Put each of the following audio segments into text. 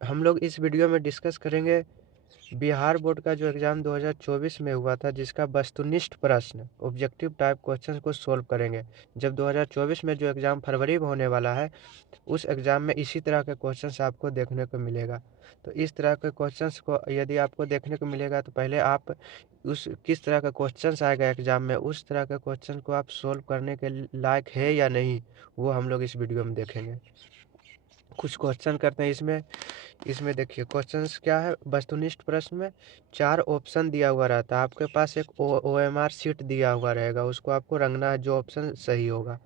हम लोग इस वीडियो में डिस्कस करेंगे बिहार बोर्ड का जो एग्ज़ाम 2024 में हुआ था, जिसका वस्तुनिष्ठ प्रश्न ऑब्जेक्टिव टाइप क्वेश्चन को सोल्व करेंगे। जब 2024 में जो एग्ज़ाम फरवरी में होने वाला है, उस एग्ज़ाम में इसी तरह के क्वेश्चंस आपको देखने को मिलेगा। तो इस तरह के क्वेश्चंस को यदि आपको देखने को मिलेगा तो पहले आप उस किस तरह का क्वेश्चंस आएगा एग्ज़ाम में, उस तरह के क्वेश्चन को आप सोल्व करने के लायक है या नहीं, वो हम लोग इस वीडियो में देखेंगे। कुछ क्वेश्चन करते हैं इसमें। इसमें देखिए क्वेश्चंस क्या है, वस्तुनिष्ठ प्रश्न में 4 ऑप्शन दिया हुआ रहता है। आपके पास एक OMR शीट दिया हुआ रहेगा, उसको आपको रंगना है जो ऑप्शन सही होगा।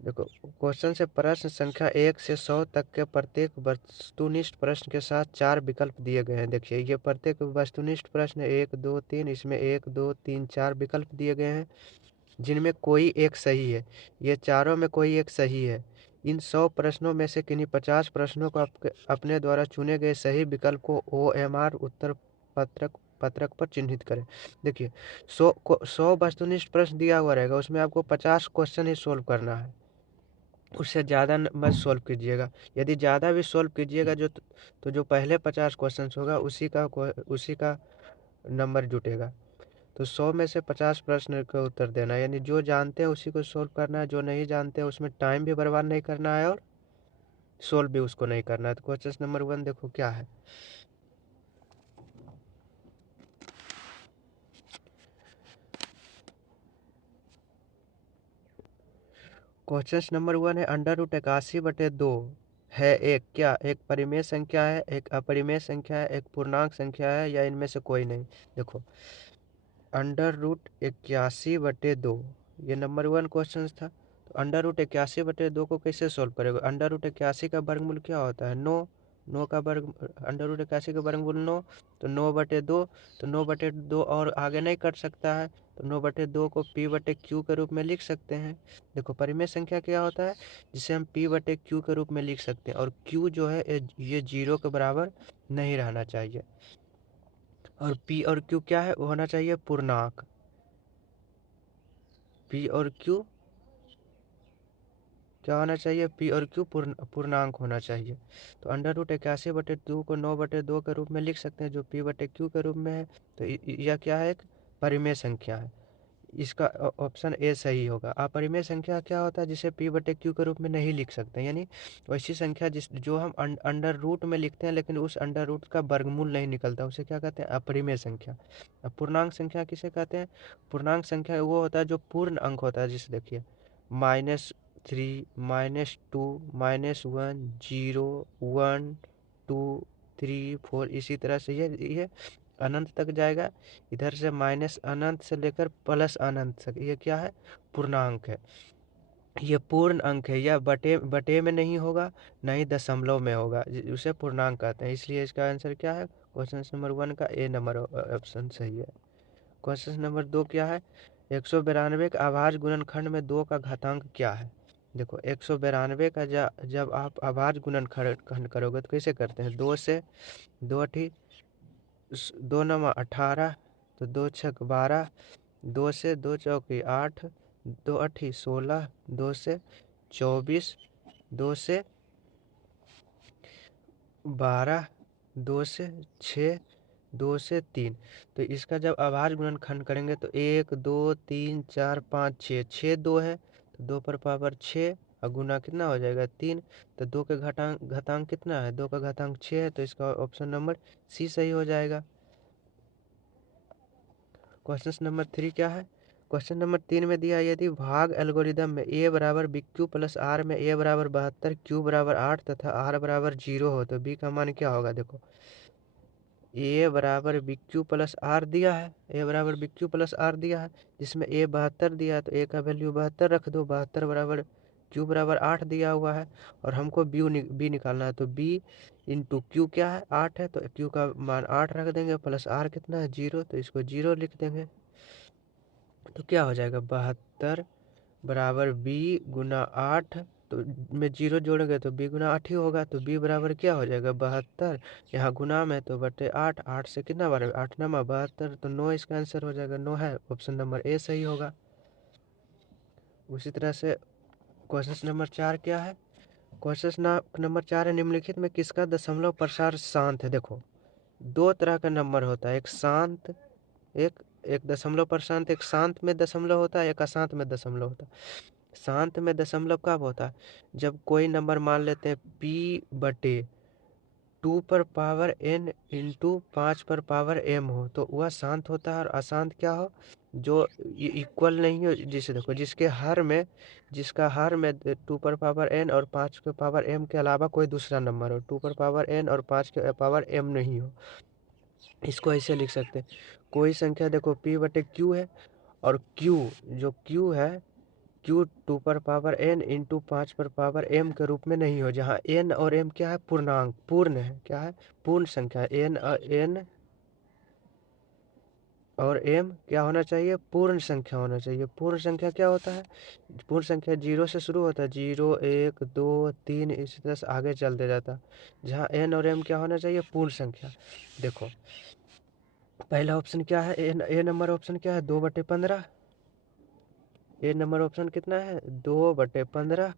देखो क्वेश्चन से प्रश्न संख्या 1 से 100 तक के प्रत्येक वस्तुनिष्ठ प्रश्न के साथ 4 विकल्प दिए गए हैं। देखिए ये प्रत्येक वस्तुनिष्ठ प्रश्न 1 2 3, इसमें 1 2 3 4 विकल्प दिए गए हैं, जिनमें कोई एक सही है। ये चारों में कोई एक सही है। इन 100 प्रश्नों में से किन्हीं 50 प्रश्नों को अपने द्वारा चुने गए सही विकल्प को OMR उत्तर पत्रक पर चिन्हित करें। देखिए 100 वस्तुनिष्ठ प्रश्न दिया हुआ रहेगा, उसमें आपको 50 क्वेश्चन ही सोल्व करना है, उससे ज़्यादा मत सोल्व कीजिएगा। यदि ज़्यादा भी सोल्व कीजिएगा तो जो पहले 50 क्वेश्चन होगा उसी का नंबर जुटेगा। तो 100 में से 50 प्रश्न का उत्तर देना है, यानी जो जानते हैं उसी को सोल्व करना है, जो नहीं जानते हैं उसमें टाइम भी बर्बाद नहीं करना है और सोल्व भी उसको नहीं करना है। तो क्वेश्चन नंबर 1 देखो क्या है। क्वेश्चन नंबर 1 है √81/2 है एक क्या, एक परिमेय संख्या है, एक अपरिमेय संख्या है, एक पूर्णांक संख्या है, या इनमें से कोई नहीं। देखो √81/2 ये नंबर 1 क्वेश्चन था। तो √81/2 को कैसे सोल्व करेगा। √81 का वर्गमूल क्या होता है, 9। 9 का वर्ग √81 का वर्गमूल 9, तो 9/2। तो 9/2 और आगे नहीं कट सकता है, तो 9/2 को P/Q के रूप में लिख सकते हैं। देखो परिमेय संख्या क्या होता है, जिसे हम P/Q के रूप में लिख सकते हैं, और Q जो है ये 0 के बराबर नहीं रहना चाहिए। और P और Q क्या है, वो होना चाहिए पूर्णांक। P और Q क्या होना चाहिए, P और Q पूर्णांक होना चाहिए। तो √81/2 को 9/2 के रूप में लिख सकते हैं, जो P/Q के रूप में है। तो यह क्या है, एक परिमेय संख्या है। इसका ऑप्शन ए सही होगा। अपरिमेय संख्या क्या होता है, जिसे P/Q के रूप में नहीं लिख सकते, यानी वैसी संख्या जो हम अंडर रूट में लिखते हैं, लेकिन उस अंडर रूट का वर्गमूल नहीं निकलता, उसे क्या कहते हैं, अपरिमेय संख्या। अब पूर्णांक संख्या किसे कहते हैं, पूर्णांक संख्या वो होता है जो पूर्ण अंक होता है, जिसे देखिए -3 -2 -1 0 1 2 3 4, इसी तरह से ये अनंत तक जाएगा। इधर से माइनस अनंत से लेकर प्लस अनंत तक ये क्या है, पूर्णांक है। ये पूर्ण अंक है, यह बटे में नहीं होगा, नहीं दशमलव में होगा, उसे पूर्णांक कहते हैं। इसलिए इसका आंसर क्या है, क्वेश्चन नंबर 1 का ए नंबर ऑप्शन सही है। क्वेश्चन नंबर 2 क्या है, 192 का अभाज्य गुणनखंड में 2 का घातांक क्या है। देखो 192 का जब आप अभाज्य गुणनखंड करोगे तो कैसे करते हैं, 2 से 2 अठी 2 9 18, तो 2 6 12, 2 से 2 चौकी 8, 2 अठी 16, 2 से 24, 2 से 12, 2 से 6, 2 से 3। तो इसका जब अभाज्य गुणनखंड करेंगे तो 1 2 3 4 5 6, 6 2 है, तो 2 पर पावर 6 और गुना कितना हो जाएगा 3। तो 2 के घातांक कितना है, 2 का घातांक 6 है, तो इसका ऑप्शन नंबर सी सही हो जाएगा। क्वेश्चन नंबर 3 क्या है, क्वेश्चन नंबर 3 में दिया यदि भाग एल्गोरिदम में a बराबर BQ प्लस R में a बराबर 72, Q बराबर 8 तथा R बराबर 0 हो तो b का मान क्या होगा। देखो a बराबर BQ प्लस R दिया है, a बराबर BQ प्लस R दिया है, जिसमें a 72 दिया है, तो a का वैल्यू 72 रख दो। 72 बराबर Q बराबर 8 दिया हुआ है, और हमको b निकालना है, तो b इंटू Q क्या है 8 है, तो Q का मान 8 रख देंगे, प्लस R कितना है 0, तो इसको 0 लिख देंगे। तो क्या हो जाएगा 72 बराबर b गुना 8, तो में 0 जोड़ेंगे तो b गुना 8 ही होगा, तो b बराबर क्या हो जाएगा 72, यहाँ गुना में तो बटे 8, 8 से कितना बार 8 9 72, तो 9 इसका आंसर हो जाएगा, 9 है, ऑप्शन नंबर ए सही होगा। उसी तरह से क्वेश्चन नंबर 4 क्या है, क्वेश्चन नंबर 4 है, निम्नलिखित में किसका दशमलव प्रसार शांत है। देखो, दो तरह का नंबर होता है, एक शांत, एक दशमलव प्रशांत, एक शांत में दशमलव होता है, एक अशांत में दशमलव होता है। शांत में दशमलव कब होता है, जब कोई नंबर मान लेते हैं p/2 पर पावर n इंटू 5 पर पावर m हो तो वह शांत होता है। और अशांत क्या हो, जो इक्वल नहीं हो, जिसे देखो जिसका हर में 2 पर पावर n और 5 के पावर m के अलावा कोई दूसरा नंबर हो, 2 पर पावर n और 5 के पावर m नहीं हो। इसको ऐसे लिख सकते हैं, कोई संख्या देखो p/q है और q है, q 2 पर पावर n इंटू 5 पर पावर m के रूप में नहीं हो, जहाँ n और m क्या है, पूर्णांक, पूर्ण है, क्या है, पूर्ण संख्या है। n और m क्या होना चाहिए, पूर्ण संख्या होना चाहिए। पूर्ण संख्या क्या होता है, पूर्ण संख्या 0 से शुरू होता है, 0 1 2 3 इसी तरह से आगे चलते जाता है, जहाँ n और m क्या होना चाहिए, पूर्ण संख्या। देखो पहला ऑप्शन क्या है, ए नंबर ऑप्शन क्या है, 2/15। ए नंबर ऑप्शन कितना है, 2/15।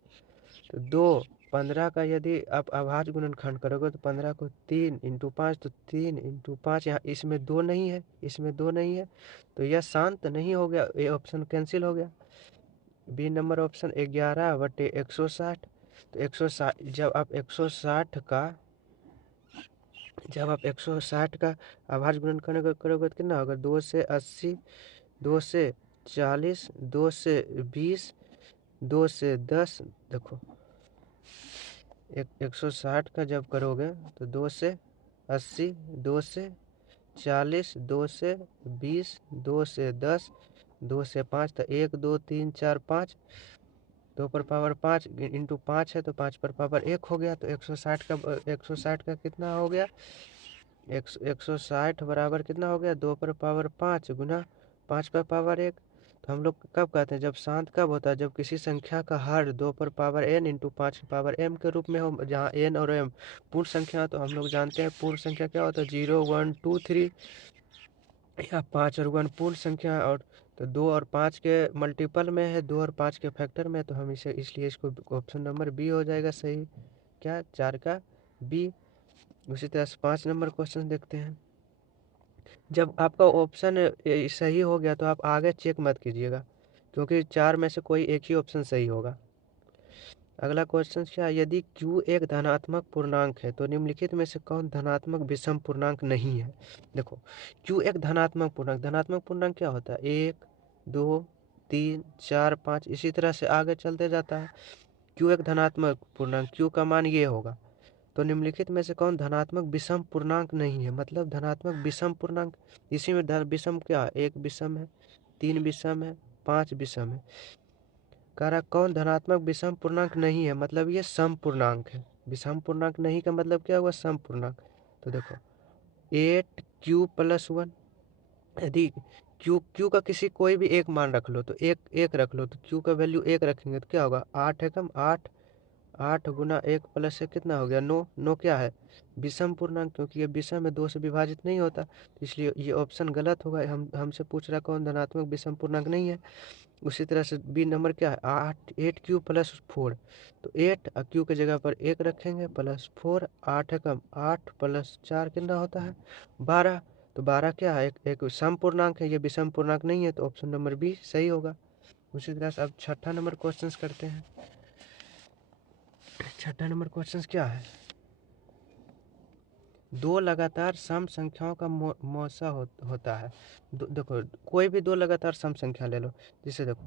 तो 2/15 का यदि आप अभाज्य गुणनखंड करोगे तो 15 को 3 इंटू 5 तो 3 इंटू 5, यहाँ इसमें 2 नहीं है, इसमें 2 नहीं है, तो यह शांत नहीं हो गया, ये ऑप्शन कैंसिल हो गया। B number option 11/160। तो 160 जब आप 160 का अभाज्य गुणनखंड करोगे तो कितना होगा, 2 से 80, 2 से 40, 2 से 20, 2 से 10। देखो 160 का जब करोगे तो 2 से 80, 2 से 40, 2 से 20, 2 से 10, 2 से 5, तो 1 2 3 4 5, 2 पर पावर 5 इंटू 5 है तो 5 पर पावर 1 हो गया। तो 160 का कितना हो गया, 160 बराबर कितना हो गया, 2 पर पावर 5 गुना 5 पर पावर 1। तो हम लोग कब कहते हैं, जब शांत कब होता है, जब किसी संख्या का हर 2 पर power n into 5 power m के रूप में हो, जहाँ n और m पूर्ण संख्या। तो हम लोग जानते हैं पूर्ण संख्या क्या होता है, 0 1 2 3, या 5 और 1 पूर्ण संख्या। और तो 2 और 5 के मल्टीपल में है, 2 और 5 के फैक्टर में, तो हम इसे इसलिए इसको ऑप्शन नंबर बी हो जाएगा सही, क्या 4 का बी। उसी तरह से 5 नंबर क्वेश्चन देखते हैं। जब आपका ऑप्शन सही हो गया तो आप आगे चेक मत कीजिएगा, क्योंकि 4 में से कोई एक ही ऑप्शन सही होगा। अगला क्वेश्चन क्या, यदि q एक धनात्मक पूर्णांक है तो निम्नलिखित में से कौन धनात्मक विषम पूर्णांक नहीं है। देखो q एक धनात्मक पूर्णांक क्या होता है, 1 2 3 4 5 इसी तरह से आगे चलते जाता है। q एक धनात्मक पूर्णांक, q का मान ये होगा। तो निम्नलिखित में से कौन धनात्मक विषम पूर्णांक नहीं है, मतलब धनात्मक विषम पूर्णांक, इसी में विषम क्या है, 1 विषम है, 3 विषम है, 5 विषम है। कह रहा कौन धनात्मक विषम पूर्णांक नहीं है, मतलब ये सम पूर्णांक है। विषम पूर्णांक नहीं का मतलब क्या हुआ, सम पूर्णांक। तो देखो 8q+1, यदि q का किसी कोई भी एक मान रख लो, तो एक रख लो, तो q का वैल्यू 1 रखेंगे तो क्या होगा, 8 है कम, 8 गुना 1 प्लस 1 कितना हो गया, 9 क्या है, विषम पूर्णांक, क्योंकि ये विषम में 2 से विभाजित नहीं होता, तो इसलिए ये ऑप्शन गलत होगा। हमसे पूछ रहा कौन धनात्मक विषम पूर्णांक नहीं है। उसी तरह से बी नंबर क्या है, 8q+4, तो 8 q के जगह पर 1 रखेंगे प्लस 4, 8 है कम, 8 प्लस 4 कितना होता है, 12। तो 12 क्या है, एक सम पूर्णांक है, ये विषम पूर्णांक नहीं है, तो ऑप्शन नंबर बी सही होगा। उसी तरह से अब छठा नंबर क्वेश्चन करते हैं। छठा नंबर क्वेश्चन क्या है, दो लगातार सम संख्याओं का मौसा होता है। देखो कोई भी दो लगातार सम संख्या ले लो, जिसे देखो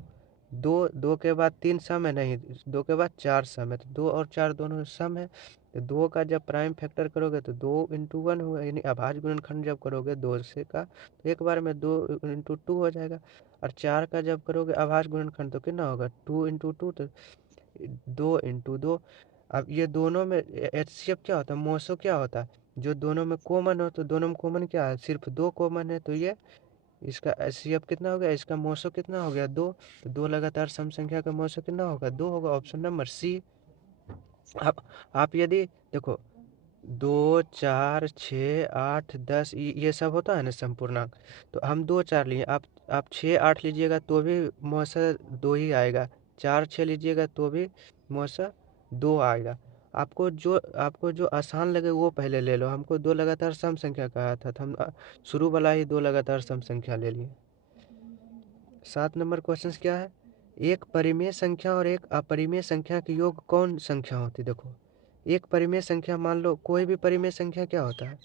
दो के बाद 3 सम है, नहीं 2 के बाद 4 सम है, तो 2 और 4 दोनों सम है। तो 2 का जब प्राइम फैक्टर करोगे तो 2 इंटू 1 होगा, यानी अभाज्य गुणनखंड जब करोगे 2 से का तो एक बार में 2 इंटू 2 हो जाएगा। और 4 का जब करोगे अभाज्य गुणनखंड तो कितना होगा, 2 इंटू 2, तो 2 इंटू 2। अब ये दोनों में एचसीएफ क्या होता है, मोसो क्या होता है, जो दोनों में कॉमन हो, तो दोनों में कॉमन क्या है, सिर्फ 2 कॉमन है, तो ये इसका एचसीएफ कितना हो गया, इसका मोसो कितना हो गया, 2। तो 2 लगातार सम संख्या का मोसो कितना होगा, 2 होगा, ऑप्शन नंबर सी। आप यदि देखो 2 4 6 8 10 ये सब होता है ना संपूर्णांक, तो हम 2 4 लिए, आप 6 8 लीजिएगा तो भी मौसा 2 ही आएगा, 4 6 लीजिएगा तो भी मौसा 2 आएगा। आपको जो आसान लगे वो पहले ले लो। हमको दो लगातार सम संख्या कहा था तो हम शुरू वाला ही दो लगातार सम संख्या ले लिए। 7 नंबर क्वेश्चन क्या है, एक परिमेय संख्या और एक अपरिमेय संख्या के योग कौन संख्या होती है। देखो एक परिमेय संख्या, मान लो कोई भी परिमेय संख्या क्या होता है,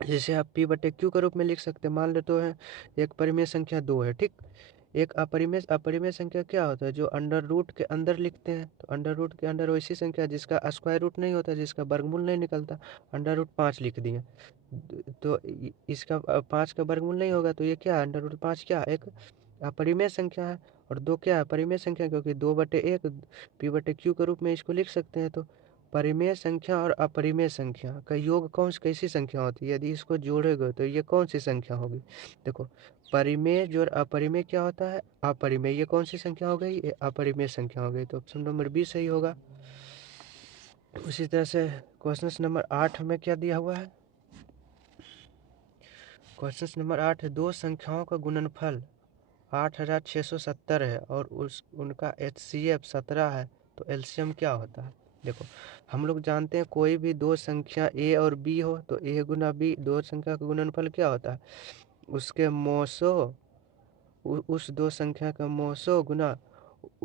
जैसे आप p/q के रूप में लिख सकते हैं। मान लो तो है एक परिमेय संख्या 2 है, ठीक। एक अपरिमेय संख्या क्या होता है, जो अंडर रूट के अंदर लिखते हैं। तो अंडर रूट के अंदर वैसी संख्या जिसका स्क्वायर रूट नहीं होता, जिसका वर्गमूल नहीं निकलता। अंडर रूट 5 लिख दिए तो इसका 5 का वर्गमूल नहीं होगा, तो ये क्या है, अंडर रूट 5 क्या है, एक अपरिमेय संख्या है। और 2 क्या है, परिमेय संख्या, क्योंकि 2/1 p/q के रूप में इसको लिख सकते हैं। तो परिमेय संख्या और अपरिमेय संख्या का योग कैसी संख्या होती है, यदि इसको जोड़ेगा तो ये कौन सी संख्या होगी। देखो परिमेय जो अपरिमेय क्या होता है, अपरिमेय, ये कौन सी संख्या हो गई, ये अपरिमेय संख्या हो गई। तो ऑप्शन नंबर बी सही होगा। उसी तरह से क्वेश्चन नंबर 8 में क्या दिया हुआ है, क्वेश्चन नंबर 8 है, दो संख्याओं का गुणनफल 8670 है और उनका HCF 17 है, तो एलसीएम क्या होता है। देखो हम लोग जानते हैं कोई भी दो संख्या a और b हो तो a गुना b, दो संख्या का गुणनफल क्या होता है, उसके मोसो उस दो संख्या का मोसो गुना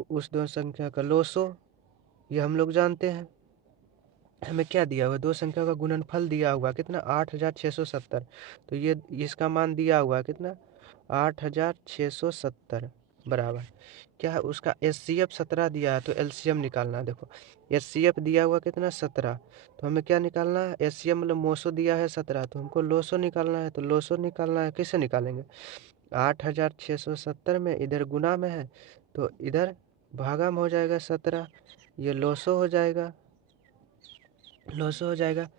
उस दो संख्या का लोसो, ये हम लोग जानते हैं। हमें क्या दिया हुआ, दो संख्या का गुणनफल दिया हुआ कितना, 8670। तो ये इसका मान दिया हुआ कितना, 8670 बराबर क्या है, उसका HCF 17 दिया है, तो LCM निकालना है। देखो HCF दिया हुआ कितना 17, तो हमें क्या निकालना है, HCF मतलब मोसो दिया है 17, तो हमको लोसो निकालना है। तो लोसो निकालना है, कैसे निकालेंगे, 8670 में इधर गुना में है तो इधर भागा में हो जाएगा 17, ये लोसो हो जाएगा, लोसो हो जाएगा।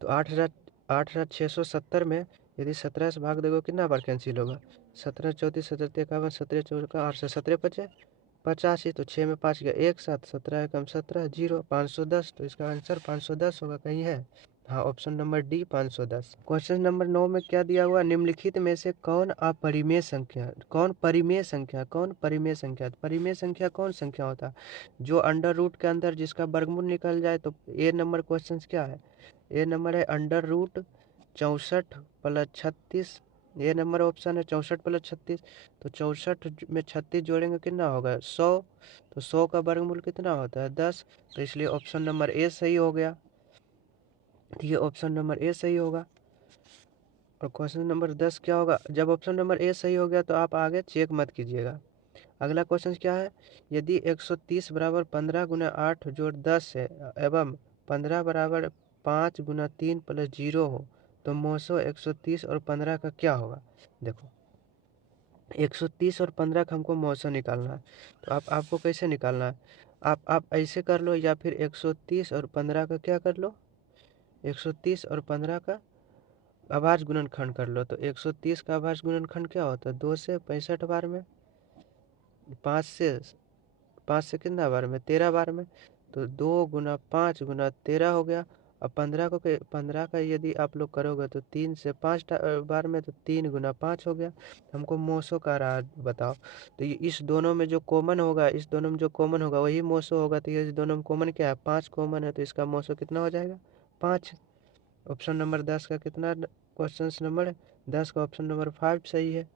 तो 8670 में यदि 17 से भाग दोगे कितना बार कैंसिल होगा, 17 34 17 51 17 14 8 से 17 बचे 85, तो 6 में 5 गया एक साथ, 17 एकम 17 0 510, तो इसका आंसर 510 होगा, कहीं है, हाँ option number D 510। Question number 9 में क्या दिया हुआ, निम्नलिखित में से कौन अपरिमेय संख्या, कौन परिमेय संख्या, कौन परिमेय संख्या। परिमेय संख्या कौन संख्या होता है, जो अंडर रूट के अंदर जिसका वर्गमूल निकल जाए। तो ए नंबर क्वेश्चन क्या है, ए नंबर है अंडर रूट 64 + 36, ये नंबर ऑप्शन है 64 + 36। तो 64 में 36 जोड़ेंगे कितना होगा 100, तो 100 का वर्गमूल कितना होता है 10, तो इसलिए ऑप्शन नंबर ए सही हो गया। तो ये ऑप्शन नंबर ए सही होगा। और क्वेश्चन नंबर 10 क्या होगा, जब ऑप्शन नंबर ए सही हो गया तो आप आगे चेक मत कीजिएगा। अगला क्वेश्चन क्या है, यदि 130 बराबर 15 गुना 8 जोड़ 10 है एवं 15 बराबर 5 गुना 3 + 0 हो तो मोसो 130 और 15 का क्या होगा। देखो 130 और 15 का हमको मोसो निकालना है, तो आपको कैसे निकालना है, आप ऐसे कर लो, या फिर 130 और 15 का क्या कर लो, 130 और 15 का अभाज्य गुणनखंड कर लो। तो 130 का अभाज्य गुणनखंड क्या होता है, 2 से 65 बार में, 5 से कितना बार में 13 बार में, तो 2 गुना 5 गुना 13 हो गया। अब 15 का यदि आप लोग करोगे तो 3 से 5 बार में, तो 3 गुना 5 हो गया। हमको मोसो का रहा बताओ, तो ये इस दोनों में जो कॉमन होगा, इस दोनों में जो कॉमन होगा वही मोसो होगा। तो ये दोनों में कॉमन क्या है, 5 कॉमन है, तो इसका मोसो कितना हो जाएगा 5। ऑप्शन नंबर 10 का कितना क्वेश्चन नंबर 10 का ऑप्शन नंबर 5 सही है।